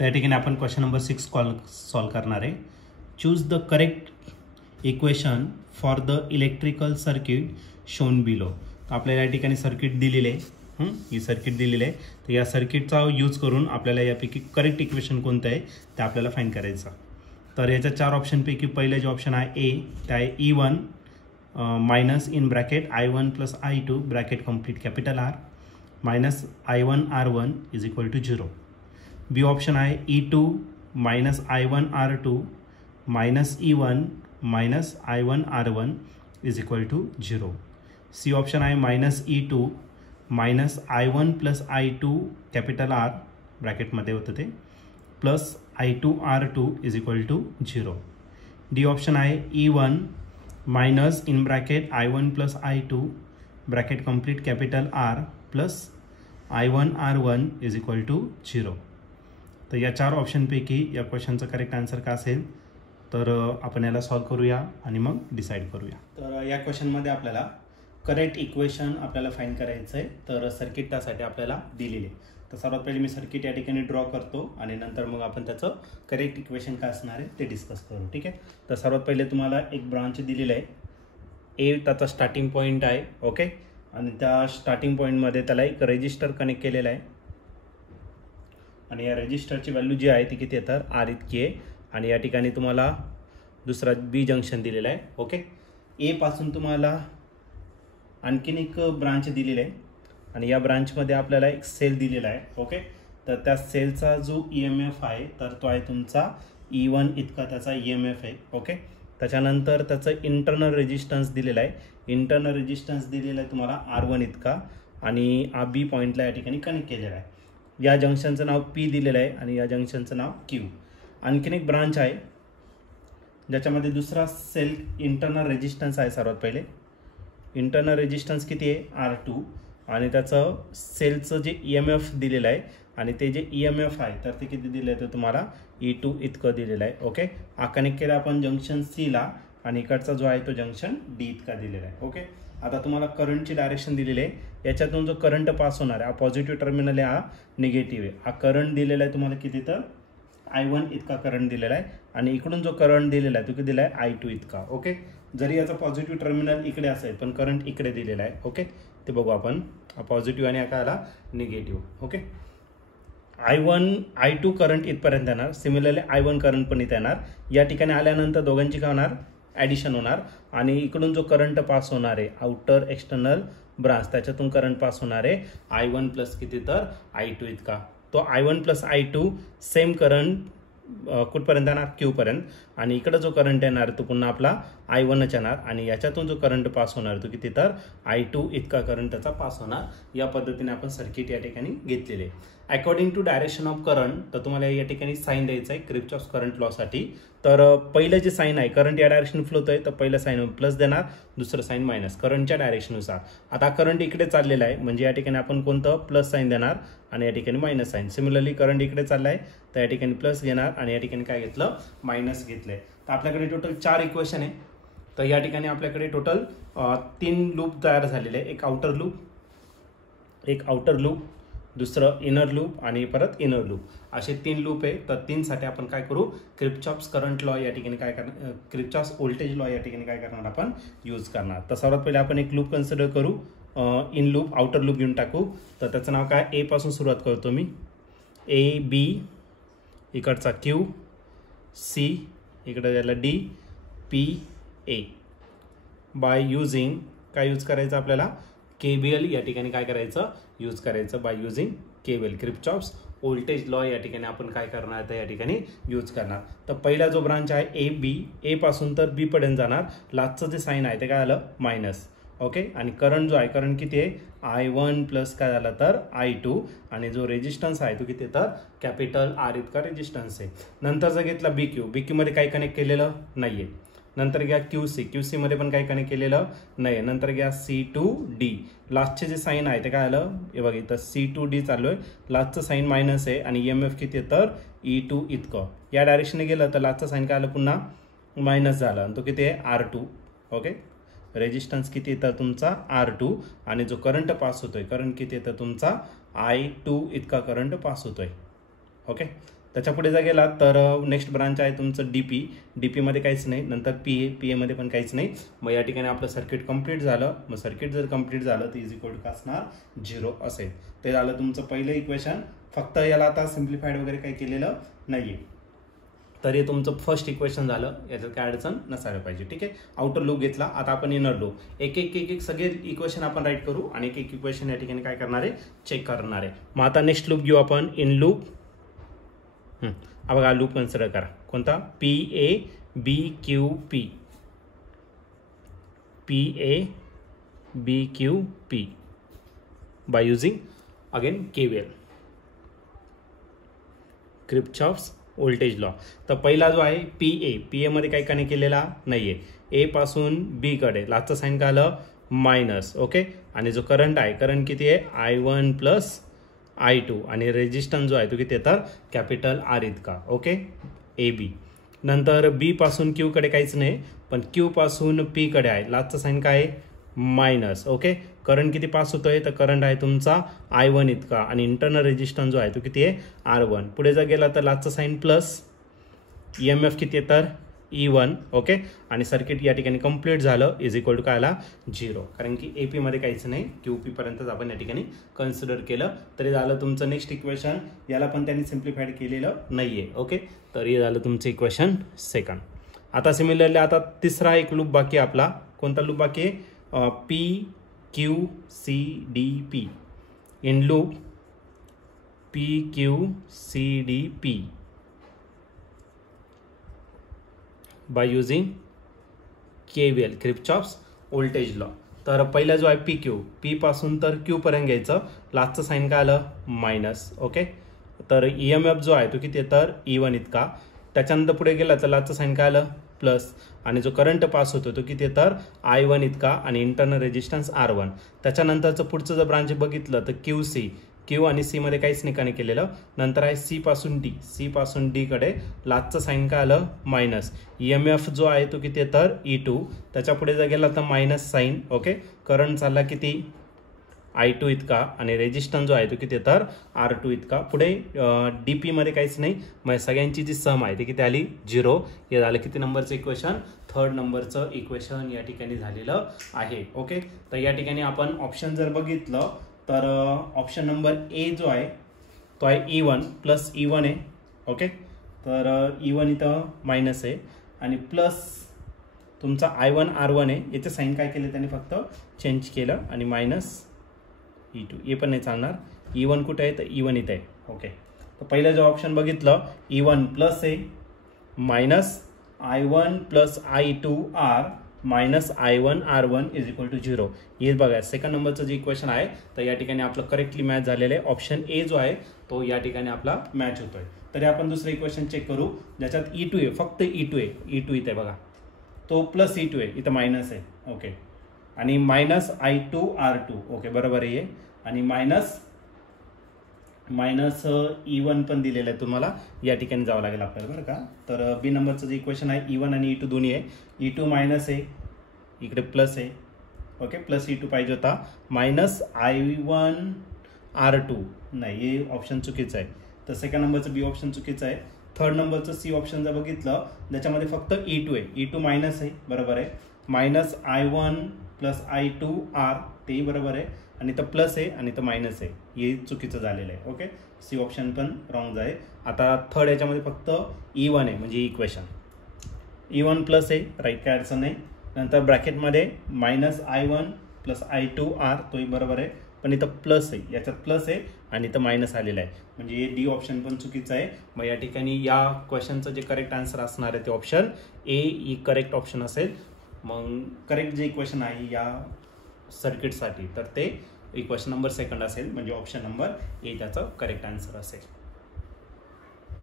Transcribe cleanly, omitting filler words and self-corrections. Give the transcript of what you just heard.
तर या ठिकाणी आपण क्वेश्चन नंबर 6 सॉल्व करणार आहे. Choose the correct equation for the electrical circuit shown below. तर आपल्याला या ठिकाणी सर्किट दिलेले आहे, ही सर्किट दिलेली आहे. तर या सर्किटचा यूज करून आपल्याला यापैकी करेक्ट इक्वेशन कोणतं आहे ते आपल्याला फाइंड करायचं. तर याच्या 4 ऑप्शनपैकी पहिले जे ऑप्शन आहे ए ते आहे E1 minus in bracket I1 plus I2 bracket complete capital R minus I1 R1 is equal to 0. B option आहे E2 minus I1 R2 minus E1 minus I1 R1 is equal to 0. C option आहे minus E2 minus I1 plus I2 capital R ब्रॅकेटमध्ये होतं ते plus I2 R2 is equal to 0. D option आहे E1 minus in bracket I1 plus I2 bracket complete capital R plus I1 R1 is equal to 0. तर या 4 ऑप्शनपैकी या क्वेश्चनचं correct answer का असेल तर आपण याला सॉल्व करूया आणि मग डिसाईड करूया. तर या क्वेश्चनमध्ये आपल्याला करेक्ट इक्वेशन आपल्याला फाइंड करायचं आहे. तर सर्किट त्यासाठी आपल्याला दिलेले. तर सर्वात पहिले मी सर्किट या ठिकाणी ड्रॉ करतो आणि नंतर मग आपण त्याचं करेक्ट इक्वेशन काय असणार आहे ते डिस्कस करू. ठीक आहे. तर सर्वात पहिले तुम्हाला एक ब्रांच दिलेलं आहे. ए त्याचा स्टार्टिंग पॉईंट आहे. ओके. आणि त्या स्टार्टिंग पॉईंटमध्ये त्याला एक रेजिस्टर कनेक्ट केलेला आहे आणि या रेजिस्टरची व्हॅल्यू जी आहे ती किती आहे तर R इतकी आहे. आणि या ठिकाणी तुम्हाला दुसरा बी जंक्शन दिलेला आहे. ओके. ए पासून तुम्हाला आणखीन एक ब्रांच दिलेली आहे आणि या ब्रांचमध्ये आपल्याला एक सेल दिलेला आहे. ओके. तर त्या सेलचा जो EMF आहे तर तो आहे तुमचा E1 इतका त्याचा EMF आहे. ओके. त्याच्यानंतर त्याचं इंटरनल रेजिस्टन्स दिलेला आहे. इंटरनल रेजिस्टन्स दिलेला आहे तुम्हाला R1 इतका आणि बी पॉईंटला या ठिकाणी कनेक्ट केलेला आहे. या जंक्शनचं नाव P दिलेलं आहे आणि या जंक्शनचं नाव Q. आणखीन एक ब्रांच आहे ज्याच्यामध्ये दुसरा सेल इंटरनल रेजिस्टन्स आहे. सर्वात पहिले इंटरनल रेजिस्टन्स किती आहे R2 आणि त्याचं सेलचं जे EMF दिलेलं आहे आणि ते जे EMF आहे तर ते किती दिलं आहे तर तुम्हाला E2 इतकं दिलेलं आहे. ओके. हा कनेक्ट केला आपण जंक्शन Cला आणि इकडचा जो आहे तो जंक्शन D इतका दिलेला आहे. ओके. आता तुम्हाला करंटची डायरेक्शन दिलेली आहे. याच्यातून जो करंट पास होणार आहे हा पॉझिटिव्ह टर्मिनल आहे, हा निगेटिव्ह आहे. हा करंट दिलेला आहे तुम्हाला किती तर I1 इतका करंट दिलेला आहे आणि इकडून जो करंट दिलेला आहे तो किती दिला आहे I2 इतका. ओके. जरी याचा पॉझिटिव्ह टर्मिनल इकडे असेल पण करंट इकडे दिलेला आहे. ओके. ते बघू आपण. हा पॉझिटिव्ह आणि हा आला निगेटिव्ह. ओके. I2 करंट इथपर्यंत येणार. सिमिलरली I1 करंट पण इथे येणार. या ठिकाणी आल्यानंतर दोघांची काय होणार ॲडिशन होणार आणि इकडून जो करंट पास होणार आहे आउटर एक्सटर्नल ब्रांच त्याच्यातून करंट पास होणार आहे I1 प्लस किती तर I2 इतका. तो I1 plus I2 same current कुठपर्यंत येणार Q पर्यंत आणि इकडे जो करंट येणार तो पुन्हा आपला I1च येणार आणि याच्यातून जो करंट पास होणार तो किती तर I2 इतका करंट त्याचा पास होणार. या पद्धतीने आपण सर्किट या ठिकाणी घेतलेले. According to direction of current तर तुम्हाला या ठिकाणी साईन द्यायचं आहे किर्चॉफ्स करंट लॉसाठी. तर पहिलं जे साईन आहे करंट या डायरेक्शन फ्लो होतोय तर पहिलं साईन प्लस देणार, दुसरं साईन मायनस करंटच्या डायरेक्शननुसार. आता करंट इकडे चाललेला आहे म्हणजे या ठिकाणी आपण कोणतं प्लस साईन देणार आणि या ठिकाणी मायनस साईन. सिमिलरली करंट इकडे चालला आहे तर या ठिकाणी प्लस घेणार आणि या ठिकाणी काय घेतलं मायनस घेतलंय. तर आपल्याकडे टोटल 4 इक्वेशन आहे. तर या ठिकाणी आपल्याकडे टोटल 3 लूप तयार झालेले आहे. एक आउटर लूप, एक आउटर लूप, दुसरं इनर लूप आणि परत इनर लूप असे 3 लूप आहे. तर 3 साठी आपण काय करू किर्चॉफ्स करंट लॉ या ठिकाणी काय करणार किर्चॉफ्स व्होल्टेज लॉ या ठिकाणी काय करणार आपण यूज करणार. तर सर्वात पहिले आपण एक लूप कन्सिडर करू. इन लूप आउटर लूप घेऊन टाकू. तर त्याचं नाव काय ए पासून सुरुवात करतो मी. A B इकडचा Q C इकडे याला D P A. By using काय यूज करायचं आपल्याला KVL या ठिकाणी काय करायचं यूज करायचं by using KVL Kirchhoff's voltage law या ठिकाणी आपण काय करणार तर या ठिकाणी यूज करणार. तर पहिला जो ब्रांच आहे A B A पासून तर B पर्यंत जाणार. लास्टचं जे साईन आहे ते काय आलं मायनस. ओके. आणि करंट जो आहे करंट किती आहे I1 प्लस काय झालं तर I2 आणि जो रेजिस्टन्स आहे तो किती तर कॅपिटल R इतका रेजिस्टन्स आहे. नंतर जर घेतला BQ मध्ये काही कनेक्ट केलेलं नाहीये. नंतर घ्या QC मध्ये पण काही कनेक्ट केलेलं नाही. नंतर घ्या C2D लास्टचे जे साईन आहे ते काय आलं हे बघा इथं C2D चालू आहे. लास्टचं साईन मायनस आहे आणि EMF किती आहे तर E2 इतकं. या डायरेक्शनने गेलं तर लास्टचं साईन काय आलं पुन्हा मायनस झाला आणि तो किती आहे R2. ओके. रेजिस्टन्स किती येतं तुमचा R2 आणि जो करंट पास होतोय करंट किती येतं तुमचा I2 इतका करंट पास होतोय. ओके. त्याच्या पुढे जर गेला तर नेक्स्ट ब्रांच आहे तुमचं डीपी. डीपीमध्ये काहीच नाही, नंतर पीएमध्ये पण काहीच नाही. मग या ठिकाणी आपलं सर्किट कंप्लीट झालं. मग सर्किट जर कंप्लीट झालं तर इज इक्वल टू काय असणार, 0 असेल. ते झालं तुमचं पहिलं इक्वेशन. फक्त याला आता सिम्प्लिफाईड वगैरे काही केलेलं नाहीये, तर हे तुमचं फर्स्ट इक्वेशन झालं. याच्यात काय अडचण नसायला पाहिजे. ठीक आहे, आउटर लूप घेतला. आता आपण इनर लूप एक एक सगळे इक्वेशन आपण राईट करू आणि एक एक इक्वेशन या ठिकाणी काय करणार आहे, चेक करणार आहे. मग आता नेक्स्ट लूप घेऊ आपण, इन लूप. बघा लूप कन्सिडर करा, कोणता, PABQP, PABQP by using again KVL, Kirchhoff's voltage law. तर पहिला जो आहे PA मध्ये काही कनेक्ट केलेला नाहीये. ए पासून बी कडे लास्टचं साईन काय आलं, मायनस. ओके, आणि जो करंट आहे, करंट किती आहे, I1 प्लस I2 आणि रेजिस्टन्स जो आहे तो किती, तर कॅपिटल R इतका. Okay, AB. नंतर बी पासून क्यू कडे काहीच नाही, पण क्यू पासून पी कडे आहे, लास्टचं साईन काय आहे, मायनस. ओके, करंट किती पास होतोय, तर करंट आहे तुमचा I1 इतका आणि इंटरनल रेजिस्टन्स जो आहे तो किती आहे, R1. पुढे जर गेला तर लास्टचं साईन प्लस, EMF किती आहे, तर E1. ओके, आणि सर्किट या ठिकाणी कंप्लीट झालं, इज इक्वल टू काय आला, 0. कारण की AP मध्ये काहीच नाही, QP पर्यंतच आपण या ठिकाणी कन्सिडर केलं. तरी झालं तुमचं नेक्स्ट इक्वेशन. याला पण त्यांनी सिम्प्लिफाईड केलेलं नाहीये. ओके, तर हे झालं तुमचं इक्वेशन सेकंड. आता सिमिलरली आता तिसरा एक लूप बाकी आहे आपला. कोणता लूप बाकी आहे, PQCDP. In loop PQCDP by using KVL, Kirchhoff's voltage law. तर पहिला जो आहे पी पासून तर क्यू पर्यंत घ्यायचं, लास्टचं साईन काय आलं, मायनस. ओके, तर EMF जो आहे तो किती आहे, तर E1 इतका. त्याच्यानंतर पुढे गेला तर लास्टचं साईन काय आलं, प्लस, आणि जो करंट पास होतो तो किती आहे, तर I1 इतका आणि इंटरनल रेजिस्टन्स R1. त्याच्यानंतरचं पुढचं जर ब्रांच बघितलं तर QC, क्यू आणि सी मध्ये काहीच नाही कनेक्ट केलेलं. नंतर आहे सी पासून डी कडे लास्टचं साईन काय आलं, मायनस. EMF जो आहे तो किती आहे, तर E2. त्याच्या पुढे जर गेला तर मायनस साईन. ओके, करंट चालला किती, I2 इतका आणि रेजिस्टन्स जो आहे तो किती आहे, तर R2 इतका. पुढे DP मध्ये काहीच नाही, मग सगळ्यांची जी सम आहे ती किती आली, 0. हे झालं किती नंबरचं इक्वेशन, थर्ड नंबरचं इक्वेशन या ठिकाणी झालेलं आहे. ओके, तर या ठिकाणी आपण ऑप्शन जर बघितलं तर ऑप्शन नंबर ए जो आहे तो आहे E1 प्लस E1 आहे. ओके, तर E1 इथं मायनस आहे आणि प्लस तुमचा I1 R1 आहे. याचं साईन काय केलं त्याने, फक्त चेंज केलं आणि मायनस E2. हे पण नाही चालणार, E1 कुठे आहे, तर E1 इथे आहे. ओके, तर पहिलं जो ऑप्शन बघितलं, E1 प्लस आहे minus I1 plus I2R minus I1 R1 is equal to 0. हे बघा सेकंड नंबरचं जे इक्वेशन आहे तर या ठिकाणी आपलं करेक्टली मॅच झालेलं आहे. ऑप्शन ए जो आहे तो या ठिकाणी आपला मॅच होतोय. तरी आपण दुसरं इक्वेशन चेक करू, ज्याच्यात E2 आहे, फक्त E2 आहे. E2 इथे बघा, तो प्लस E2 आहे, इथं मायनस आहे. ओके, आणि मायनस I2 R2. ओके, बरोबर आहे. आणि मायनस E1 पण दिलेलं आहे तुम्हाला, या ठिकाणी जावं लागेल आपल्याला बरं का. तर बी नंबरचं जे इक्वेशन आहे E1 आणि E2 दोन्ही आहे. E2 मायनस आहे, इकडे प्लस आहे. ओके, प्लस E2 पाहिजे होता. मायनस I1 R2 नाही, हे ऑप्शन चुकीचं आहे. तर सेकंड नंबरचं बी ऑप्शन चुकीचं आहे. थर्ड नंबरचं सी ऑप्शन जर बघितलं त्याच्यामध्ये फक्त E2 आहे. E2 मायनस आहे, बरोबर आहे. मायनस I1 प्लस I2R तेही बरोबर आहे. आणि तर प्लस आहे आणि तर मायनस आहे, हे चुकीचं झालेलं आहे. ओके, सी ऑप्शन पण रॉंग आहे. आता थर्ड याच्यामध्ये फक्त E1 आहे, म्हणजे इक्वेशन E1 प्लस आहे, राईट, काय अडचण नाही. नंतर ब्रॅकेटमध्ये मायनस I1 प्लस I2R तोही बरोबर आहे, पण इथं प्लस आहे, याच्यात प्लस आहे आणि इथं मायनस आलेलं आहे, म्हणजे हे डी ऑप्शन पण चुकीचं आहे. मग या ठिकाणी या क्वेश्चनचं जे करेक्ट आन्सर असणार आहे ते option A he correct option असेल. मग करेक्ट जे इक्वेशन आहे या सर्किटसाठी तर ते इक्वेशन नंबर सेकंड असेल, म्हणजे ऑप्शन नंबर ए त्याचं करेक्ट आन्सर असेल.